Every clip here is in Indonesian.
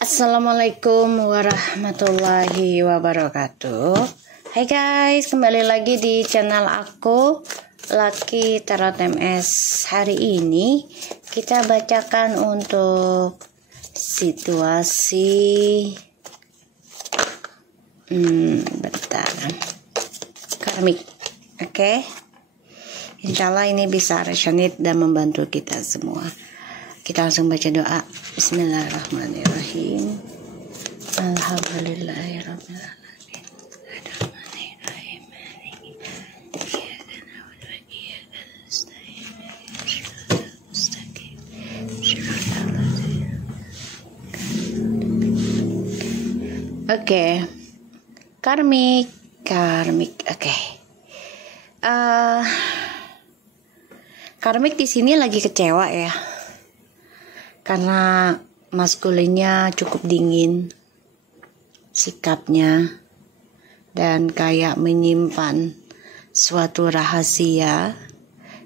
Assalamualaikum warahmatullahi wabarakatuh. Hai guys, kembali lagi di channel aku Lucky Tarot MS. Hari ini kita bacakan untuk situasi bentar karmik. Oke. Insyaallah ini bisa resonate dan membantu kita semua. Kita langsung baca doa. Bismillahirrahmanirrahim. Alhamdulillahirabbil alamin. Arrahmanirrahim. Iyyaka na'budu wa iyyaka nasta'in. Shiratal mustaqim. Shiratal ladzina. Oke. Karmik. Oke. Karmik di sini lagi kecewa ya. Karena maskulinnya cukup dingin sikapnya dan kayak menyimpan suatu rahasia.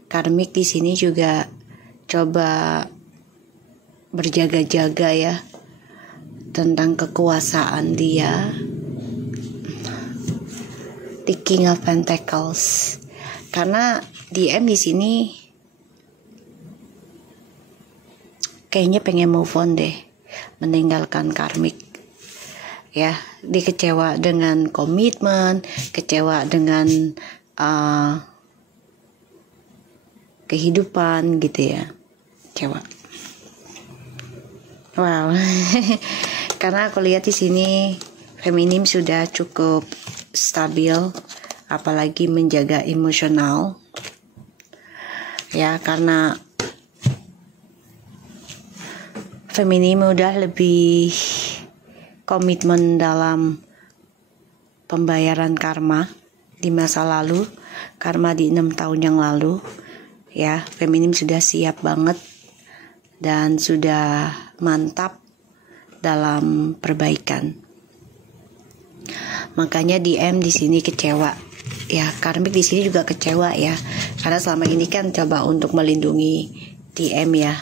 Karmik di sini juga coba berjaga-jaga ya tentang kekuasaan dia. The King of Pentacles. Karena DM di sini kayaknya pengen move on deh, meninggalkan karmik ya. Dia kecewa dengan komitmen, kecewa dengan kehidupan gitu ya, kecewa. Wow. Karena aku lihat di sini feminim sudah cukup stabil, apalagi menjaga emosional ya, karena feminim udah lebih komitmen dalam pembayaran karma di masa lalu, karma di 6 tahun yang lalu ya. Feminim sudah siap banget dan sudah mantap dalam perbaikan. Makanya DM di sini kecewa ya. Karmik di sini juga kecewa ya, karena selama ini kan coba untuk melindungi DM ya,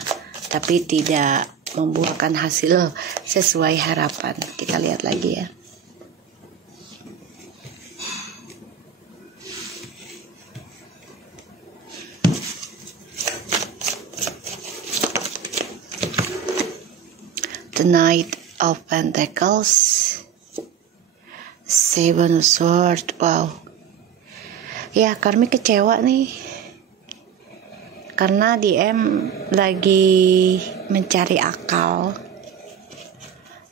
tapi tidak membuahkan hasil sesuai harapan. Kita lihat lagi ya. The Knight of Pentacles, Seven of Swords. Wow. Ya, karmik kecewa nih. Karena DM lagi mencari akal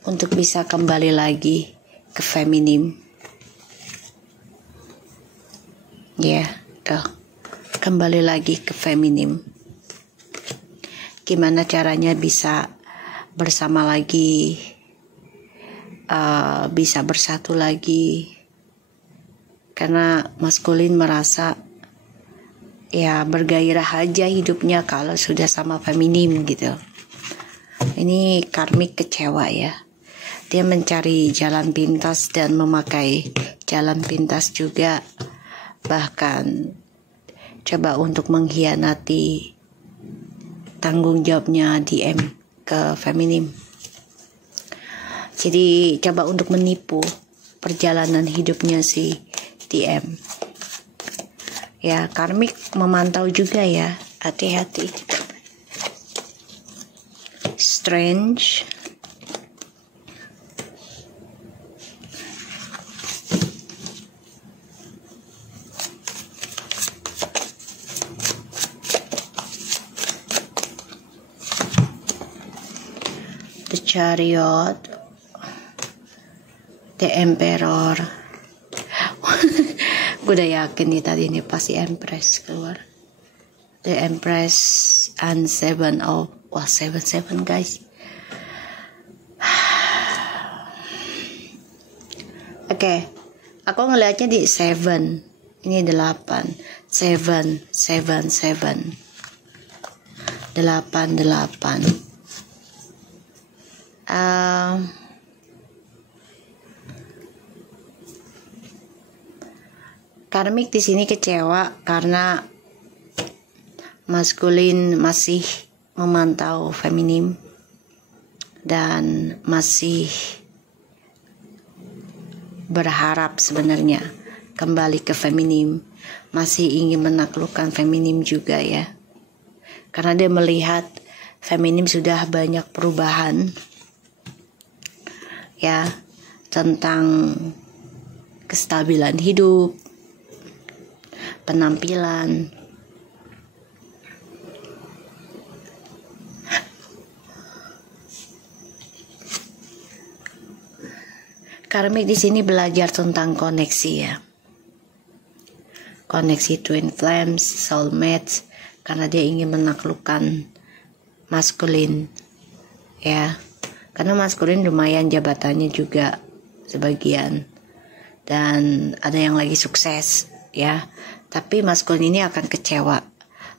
untuk bisa kembali lagi ke feminim. Ya, tuh. Kembali lagi ke feminim. Gimana caranya bisa bersama lagi, bisa bersatu lagi. Karena maskulin merasa ya bergairah aja hidupnya kalau sudah sama feminim gitu. Ini karmik kecewa ya. Dia mencari jalan pintas dan memakai jalan pintas juga. Bahkan coba untuk mengkhianati tanggung jawabnya DM ke feminim. Jadi coba untuk menipu perjalanan hidupnya si DM. Ya, karmik memantau juga ya, hati-hati. Strange. The Chariot. The Emperor. Gue udah yakin nih tadi ini pasti Empress keluar. The Empress and Seven of, wah 7 guys. Oke, aku ngelihatnya di 7. Ini 8. 7. 8. Karmik di sini kecewa karena maskulin masih memantau feminim dan masih berharap sebenarnya kembali ke feminim, masih ingin menaklukkan feminim juga ya, karena dia melihat feminim sudah banyak perubahan ya, tentang kestabilan hidup, penampilan, karmik di sini belajar tentang koneksi ya, koneksi twin flames, soulmates, karena dia ingin menaklukkan maskulin ya, karena maskulin lumayan jabatannya juga sebagian, dan ada yang lagi sukses ya, tapi maskulin ini akan kecewa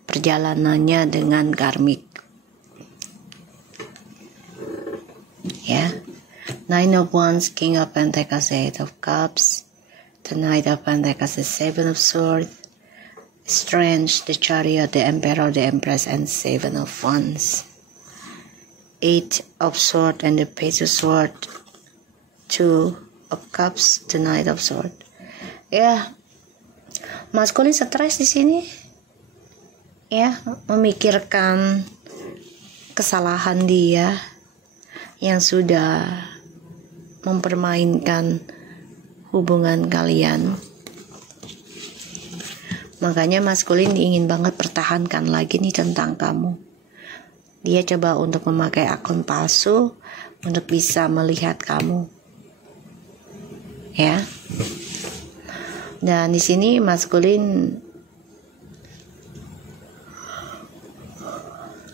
perjalanannya dengan karmik ya. Nine of Wands, King of Pentacles, Eight of Cups, the Knight of Pentacles, the Seven of Swords, Strength, the Chariot, the Emperor, the Empress, and Seven of Wands. Eight of Swords and the Page of Swords, Two of Cups, the Knight of Swords. Ya, maskulin stres di sini. Ya, memikirkan kesalahan dia yang sudah mempermainkan hubungan kalian. Makanya maskulin ingin banget pertahankan lagi nih tentang kamu. Dia coba untuk memakai akun palsu untuk bisa melihat kamu. Ya. Dan di sini maskulin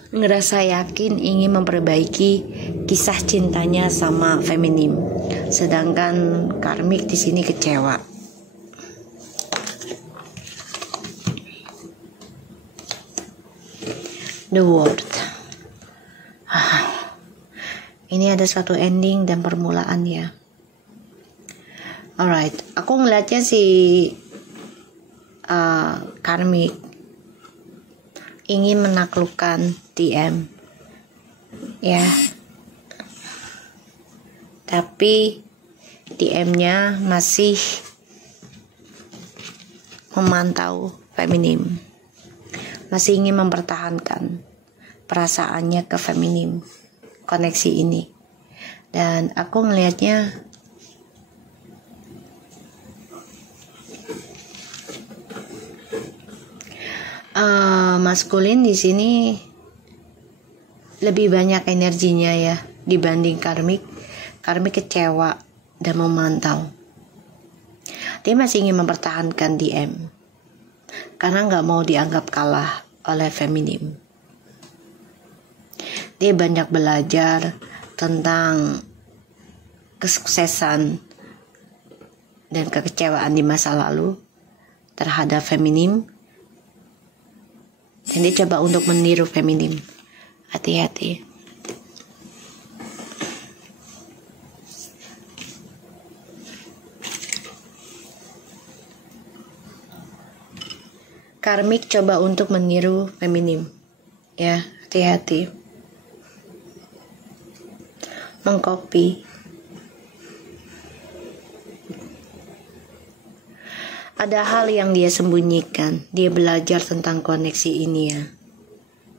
ngerasa yakin ingin memperbaiki kisah cintanya sama feminim, sedangkan karmik di sini kecewa. The World. Ini ada suatu ending dan permulaan ya. Alright, aku ngeliatnya si karmik ingin menaklukkan TM ya, tapi TM-nya masih memantau feminim, masih ingin mempertahankan perasaannya ke feminim, koneksi ini. Dan aku ngelihatnya maskulin di sini lebih banyak energinya ya dibanding karmik. Karmik kecewa dan memantau. Dia masih ingin mempertahankan DM karena nggak mau dianggap kalah oleh feminim. Dia banyak belajar tentang kesuksesan dan kekecewaan di masa lalu terhadap feminim. Dan dia coba untuk meniru feminim. Hati-hati. Karmik coba untuk meniru feminim. Ya, hati-hati. Mengcopy. Ada hal yang dia sembunyikan. Dia belajar tentang koneksi ini ya,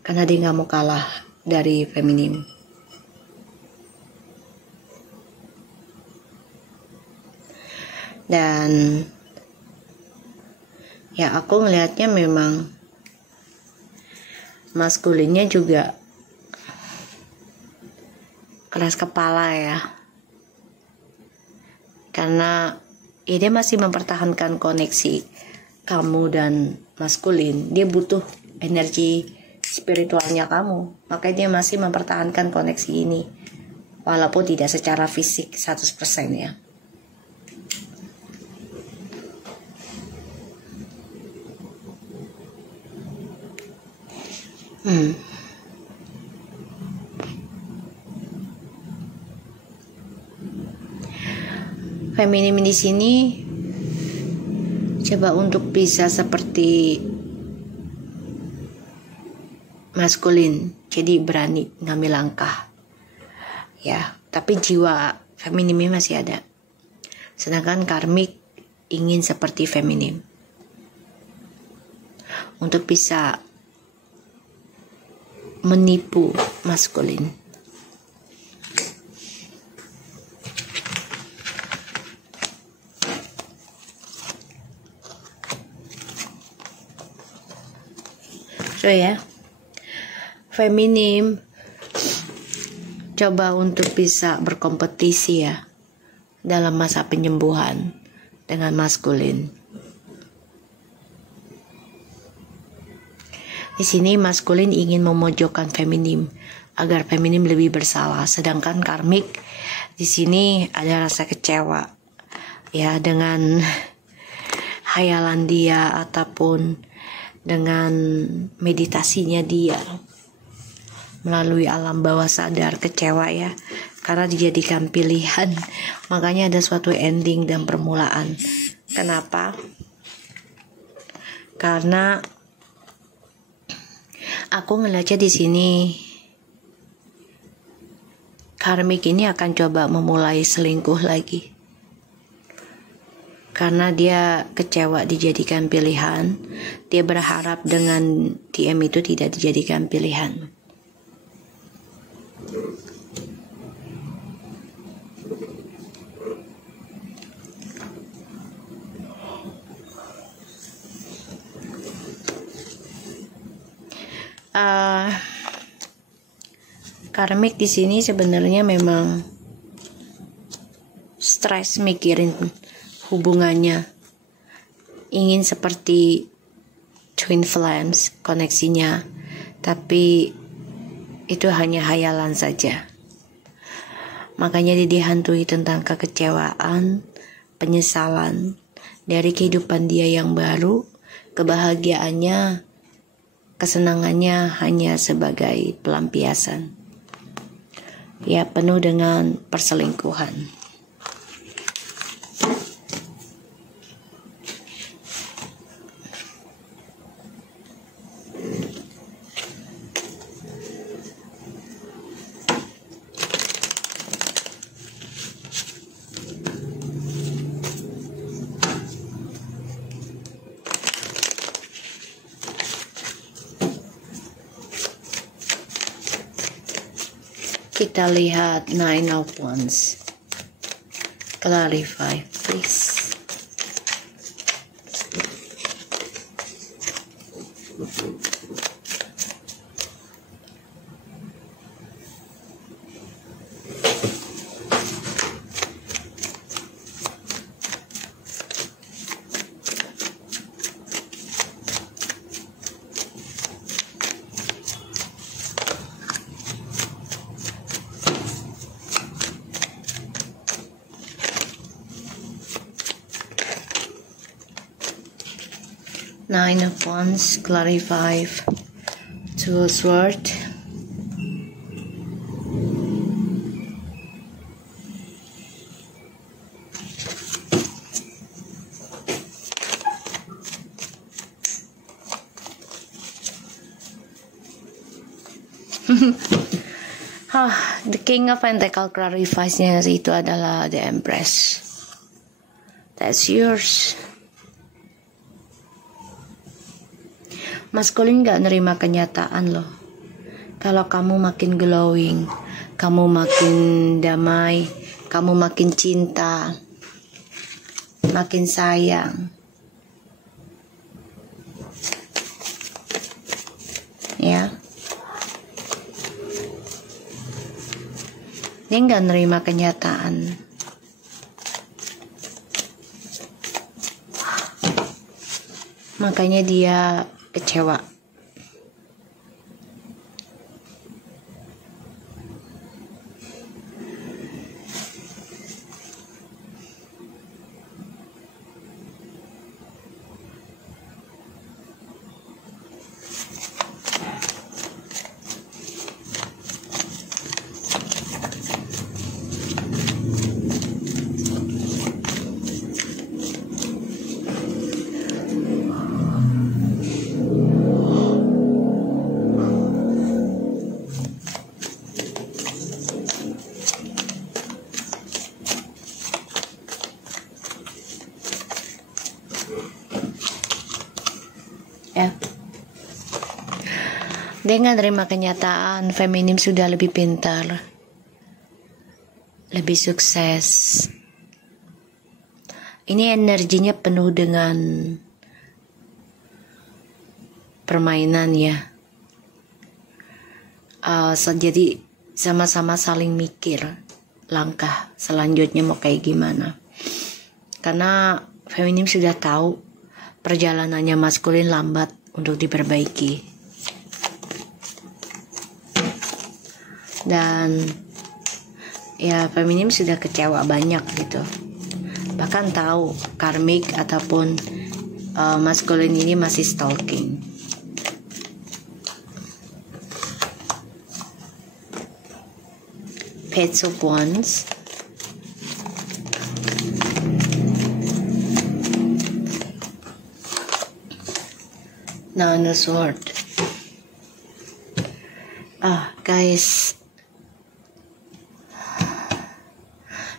karena dia gak mau kalah dari feminim. Dan ya aku ngelihatnya memang maskulinnya juga keras kepala ya, karena ya dia masih mempertahankan koneksi kamu dan maskulin. Dia butuh energi spiritualnya kamu, makanya dia masih mempertahankan koneksi ini walaupun tidak secara fisik 100% ya. Feminim di sini coba untuk bisa seperti maskulin, jadi berani ngambil langkah ya, tapi jiwa feminimnya masih ada. Sedangkan karmik ingin seperti feminim untuk bisa menipu maskulin. So ya, feminim coba untuk bisa berkompetisi ya dalam masa penyembuhan dengan maskulin. Di sini maskulin ingin memojokkan feminim agar feminim lebih bersalah, sedangkan karmik di sini ada rasa kecewa ya dengan hayalan dia ataupun dengan meditasinya dia melalui alam bawah sadar, kecewa ya karena dijadikan pilihan. Makanya ada suatu ending dan permulaan. Kenapa? Karena aku ngeliatnya di sini karmik ini akan coba memulai selingkuh lagi. Karena dia kecewa dijadikan pilihan, dia berharap dengan TM itu tidak dijadikan pilihan. Karmik di sini sebenarnya memang stres mikirin hubungannya, ingin seperti twin flames koneksinya, tapi itu hanya hayalan saja. Makanya dia dihantui tentang kekecewaan, penyesalan dari kehidupan dia yang baru. Kebahagiaannya, kesenangannya hanya sebagai pelampiasan ya, penuh dengan perselingkuhan. Kita lihat Nine of Wands. Clarify, please. Nine of Wands, clarify, Two of Swords. The King of Pentacles clarifies-nya itu adalah the Empress. That's yours. Maskulin gak nerima kenyataan loh. Kalau kamu makin glowing, kamu makin damai, kamu makin cinta, makin sayang. Ya. Dia gak nerima kenyataan. Makanya dia kecewa. Dengan terima kenyataan, feminim sudah lebih pintar, lebih sukses. Ini energinya penuh dengan permainan ya. Jadi sama-sama saling mikir langkah selanjutnya mau kayak gimana. Karena feminim sudah tahu perjalanannya maskulin lambat untuk diperbaiki. Dan ya feminim sudah kecewa banyak gitu. Bahkan tahu karmik ataupun maskulin ini masih stalking. Page of Wands. Nine of Swords. Guys,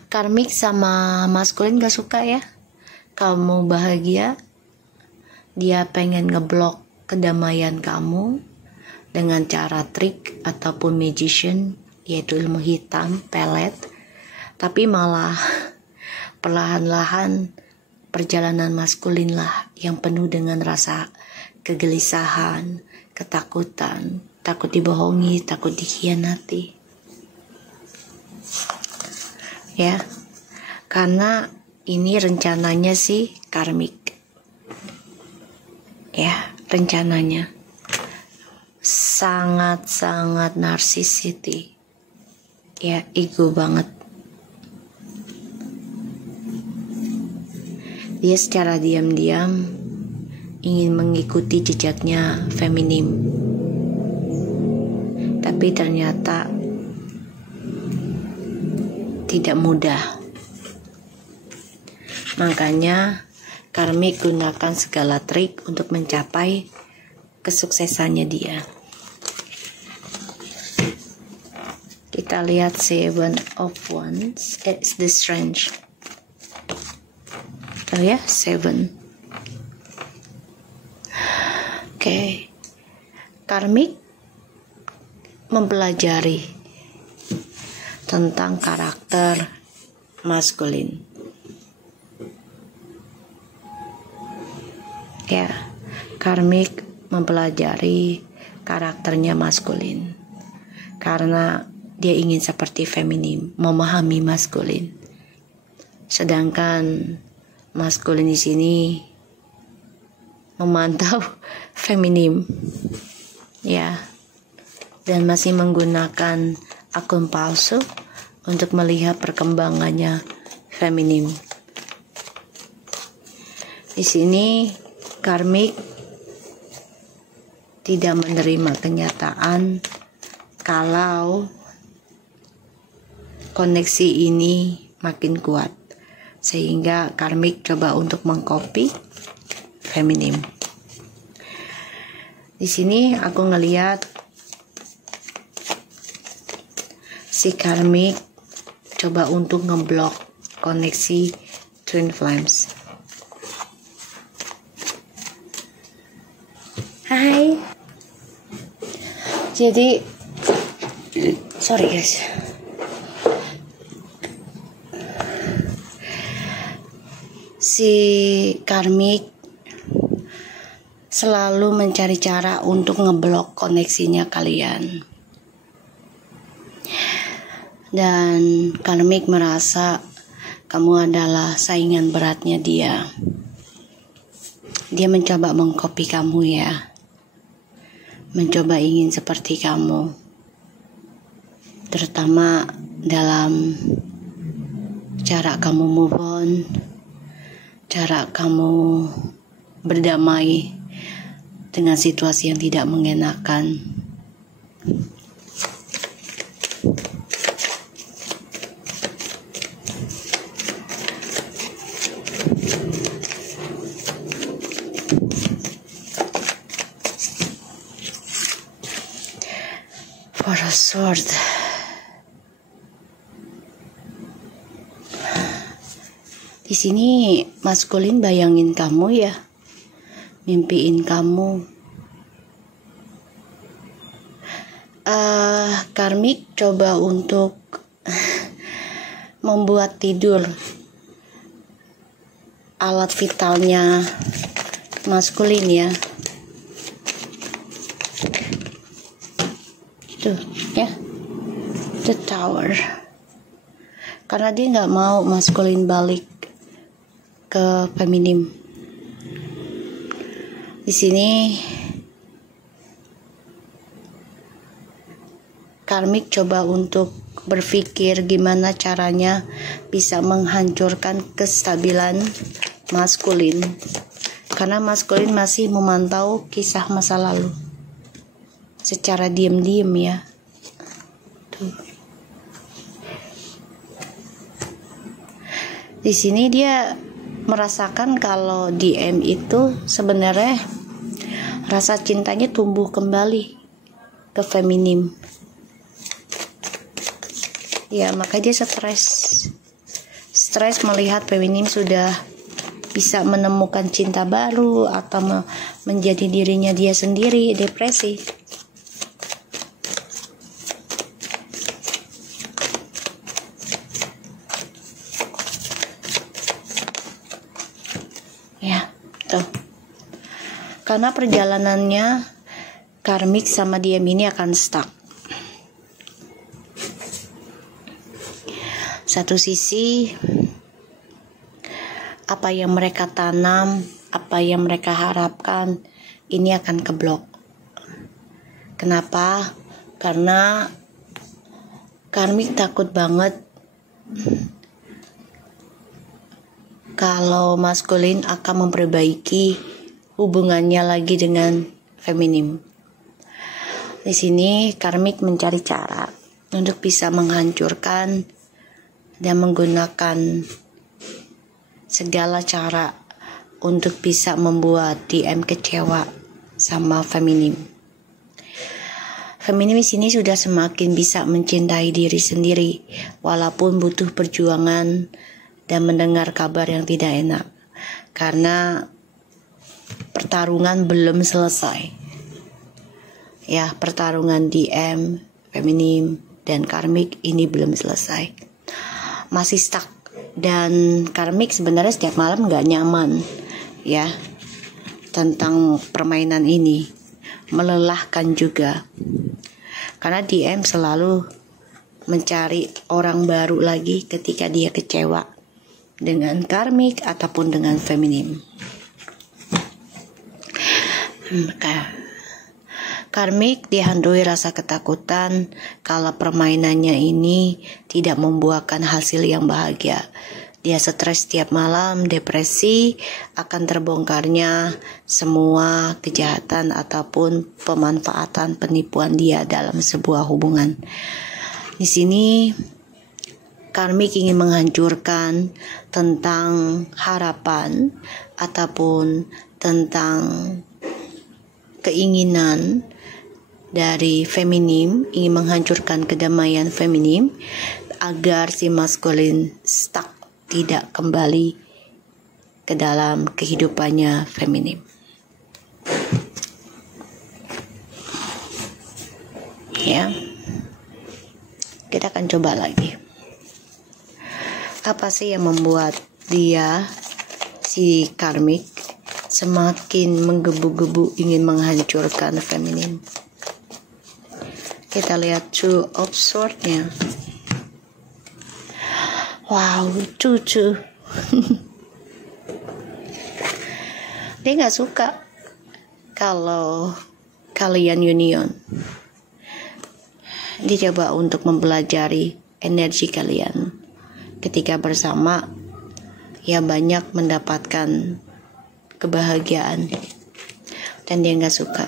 karmik sama maskulin gak suka ya kamu bahagia. Dia pengen ngeblok kedamaian kamu dengan cara trik ataupun magician, yaitu ilmu hitam, pelet. Tapi malah perlahan-lahan perjalanan maskulin lah yang penuh dengan rasa kegelisahan, ketakutan, takut dibohongi, takut dikhianati. Ya, karena ini rencananya sih karmik. Ya, rencananya sangat-sangat narsisiti. Ya, ego banget. Dia secara diam-diam ingin mengikuti jejaknya feminim. Tapi ternyata tidak mudah. Makanya karmik gunakan segala trik untuk mencapai kesuksesannya dia. Kita lihat Seven of Wands. It's the Strange. Oh ya, Seven. Oke. Karmik mempelajari tentang karakter maskulin. Ya, karmik mempelajari karakternya maskulin karena dia ingin seperti feminim, memahami maskulin. Sedangkan maskulin di sini memantau feminim, ya, dan masih menggunakan akun palsu untuk melihat perkembangannya feminim. Di sini karmik tidak menerima kenyataan kalau koneksi ini makin kuat, sehingga karmik coba untuk mengcopy feminim. Di sini aku ngelihat si karmik coba untuk ngeblok koneksi twin flames. Hai. Jadi sorry guys. Si karmik selalu mencari cara untuk ngeblok koneksinya kalian. Dan karmik merasa kamu adalah saingan beratnya dia. Dia mencoba mengcopy kamu ya. Mencoba ingin seperti kamu. Terutama dalam cara kamu move on, cara kamu berdamai dengan situasi yang tidak mengenakan. For a sword. Di sini maskulin bayangin kamu ya, mimpiin kamu Karmik coba untuk membuat tidur alat vitalnya maskulin ya. Tuh ya, the tower. Karena dia nggak mau maskulin balik ke feminim. Di sini Karmik coba untuk berpikir gimana caranya bisa menghancurkan kestabilan maskulin. Karena maskulin masih memantau kisah masa lalu secara diam-diam ya. Tuh. Di sini dia merasakan kalau DM itu sebenarnya rasa cintanya tumbuh kembali ke feminim. Ya, makanya dia stres melihat feminim sudah bisa menemukan cinta baru atau menjadi dirinya dia sendiri, depresi. Ya, tuh. Karena perjalanannya Karmik sama DM ini akan stuck. Satu sisi, apa yang mereka tanam, apa yang mereka harapkan, ini akan keblok. Kenapa? Karena Karmik takut banget kalau maskulin akan memperbaiki hubungannya lagi dengan feminim. Di sini Karmik mencari cara untuk bisa menghancurkan dan menggunakan segala cara untuk bisa membuat DM kecewa sama feminim. Feminim di sini sudah semakin bisa mencintai diri sendiri walaupun butuh perjuangan dan mendengar kabar yang tidak enak. Karena pertarungan belum selesai. Ya, pertarungan DM, feminim, dan Karmik ini belum selesai. Masih stuck, dan Karmik sebenarnya setiap malam gak nyaman ya tentang permainan ini, melelahkan juga karena DM selalu mencari orang baru lagi ketika dia kecewa dengan Karmik ataupun dengan feminim. Karmik dihantui rasa ketakutan kalau permainannya ini tidak membuahkan hasil yang bahagia. Dia stres setiap malam, depresi akan terbongkarnya semua kejahatan ataupun pemanfaatan penipuan dia dalam sebuah hubungan. Di sini Karmik ingin menghancurkan tentang harapan ataupun tentang keinginan dari feminim, ingin menghancurkan kedamaian feminim agar si maskulin stuck, tidak kembali ke dalam kehidupannya feminim. Ya, kita akan coba lagi. Apa sih yang membuat dia, si Karmik, semakin menggebu-gebu ingin menghancurkan feminim? Kita lihat Two of Swords-nya. Wow, cucu. Dia gak suka kalau kalian union. Dia coba untuk mempelajari energi kalian. Ketika bersama, ya banyak mendapatkan kebahagiaan. Dan dia gak suka.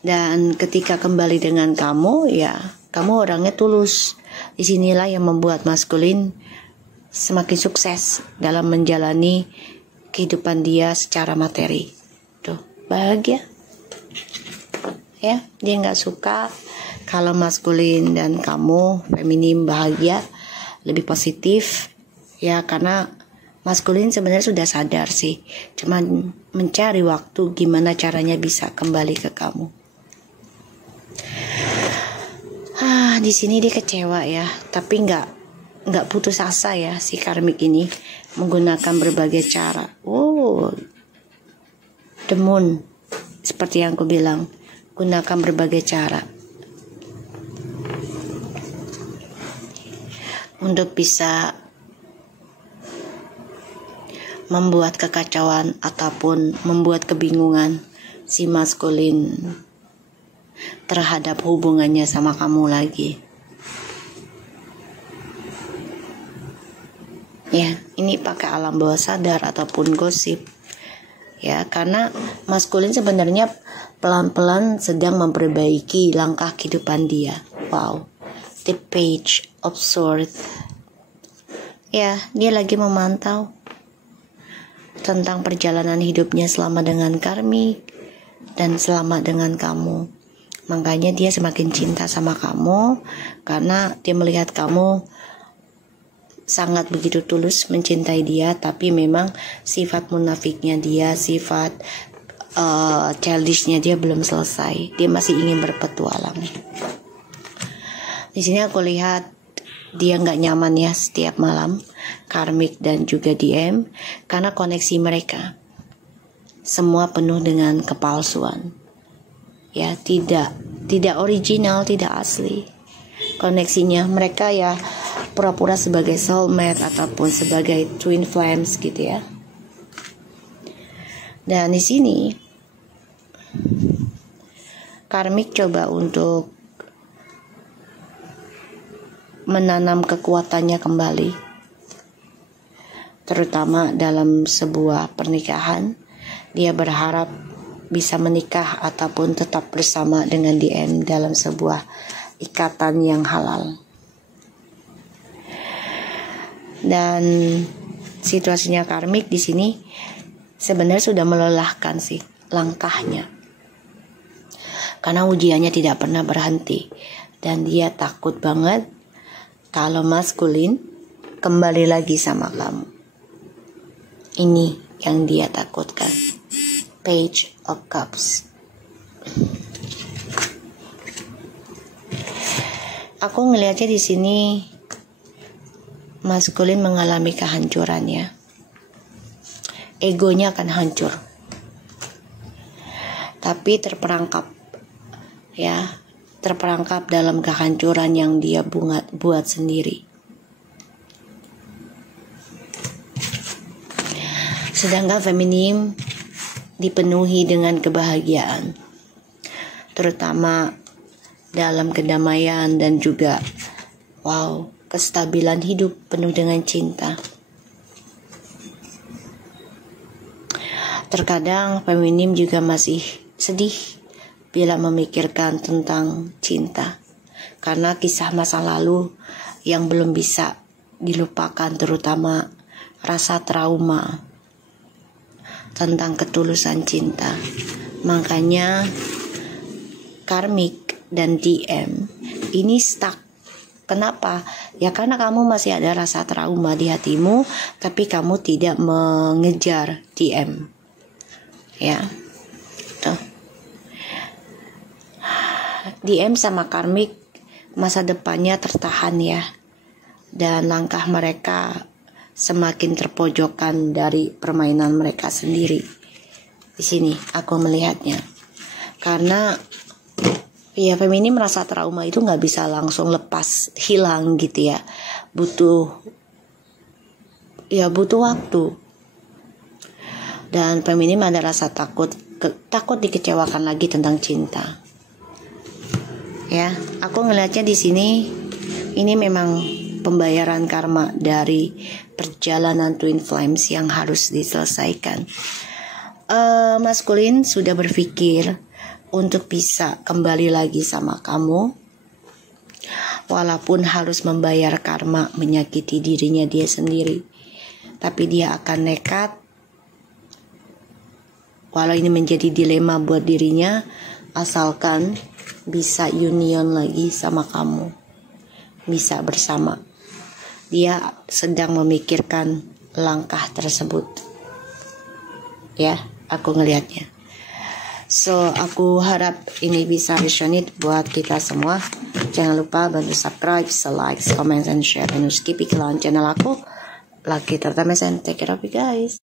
Dan ketika kembali dengan kamu, ya kamu orangnya tulus. Disinilah yang membuat maskulin semakin sukses dalam menjalani kehidupan dia secara materi. Tuh, bahagia. Ya, dia nggak suka kalau maskulin dan kamu feminim bahagia, lebih positif. Ya, karena maskulin sebenarnya sudah sadar sih, cuman mencari waktu gimana caranya bisa kembali ke kamu. Di sini dia kecewa ya, tapi nggak putus asa ya si karmik ini, menggunakan berbagai cara. The moon, seperti yang aku bilang, gunakan berbagai cara untuk bisa membuat kekacauan ataupun membuat kebingungan si maskulin terhadap hubungannya sama kamu lagi. Ya, ini pakai alam bawah sadar ataupun gosip. Ya, karena maskulin sebenarnya pelan-pelan sedang memperbaiki langkah kehidupan dia. Wow, the page of swords. Ya, dia lagi memantau tentang perjalanan hidupnya selama dengan karmik dan selama dengan kamu. Makanya dia semakin cinta sama kamu karena dia melihat kamu sangat begitu tulus mencintai dia, tapi memang sifat munafiknya dia, sifat childishnya dia belum selesai. Dia masih ingin berpetualang. Di sini aku lihat dia nggak nyaman ya setiap malam, karmik dan juga DM, karena koneksi mereka semua penuh dengan kepalsuan. Ya, tidak original, tidak asli. Koneksinya mereka ya pura-pura sebagai soulmate ataupun sebagai twin flames gitu ya. Dan di sini karmik coba untuk menanam kekuatannya kembali, terutama dalam sebuah pernikahan. Dia berharap bisa menikah ataupun tetap bersama dengan DM dalam sebuah ikatan yang halal. Dan situasinya karmik di sini sebenarnya sudah melelahkan sih langkahnya, karena ujiannya tidak pernah berhenti, dan dia takut banget kalau maskulin kembali lagi sama kamu. Ini yang dia takutkan. Page of Cups. Aku ngelihatnya di sini maskulin mengalami kehancurannya. Egonya akan hancur. Tapi terperangkap dalam kehancuran yang dia buat sendiri. Sedangkan feminim dipenuhi dengan kebahagiaan, terutama dalam kedamaian dan juga kestabilan hidup penuh dengan cinta. Terkadang feminim juga masih sedih bila memikirkan tentang cinta, karena kisah masa lalu yang belum bisa dilupakan, terutama rasa trauma tentang ketulusan cinta. Makanya karmik dan DM ini stuck. Kenapa? Ya karena kamu masih ada rasa trauma di hatimu, tapi kamu tidak mengejar DM. Ya, tuh. DM sama karmik masa depannya tertahan ya, dan langkah mereka semakin terpojokkan dari permainan mereka sendiri. Di sini aku melihatnya, karena ya feminim merasa trauma itu nggak bisa langsung lepas hilang gitu ya, butuh waktu. Dan feminim ada rasa takut dikecewakan lagi tentang cinta. Ya, aku ngelihatnya di sini ini memang pembayaran karma dari perjalanan twin flames yang harus diselesaikan. Maskulin sudah berpikir untuk bisa kembali lagi sama kamu, walaupun harus membayar karma menyakiti dirinya dia sendiri, tapi dia akan nekat. Walau ini menjadi dilema buat dirinya, asalkan bisa union lagi sama kamu, bisa bersama. Dia sedang memikirkan langkah tersebut. Ya, aku ngelihatnya. So aku harap ini bisa resonate buat kita semua. Jangan lupa bantu subscribe, like, comment, and share, dan skip iklan channel aku. Lagi terutama, and take care of you guys.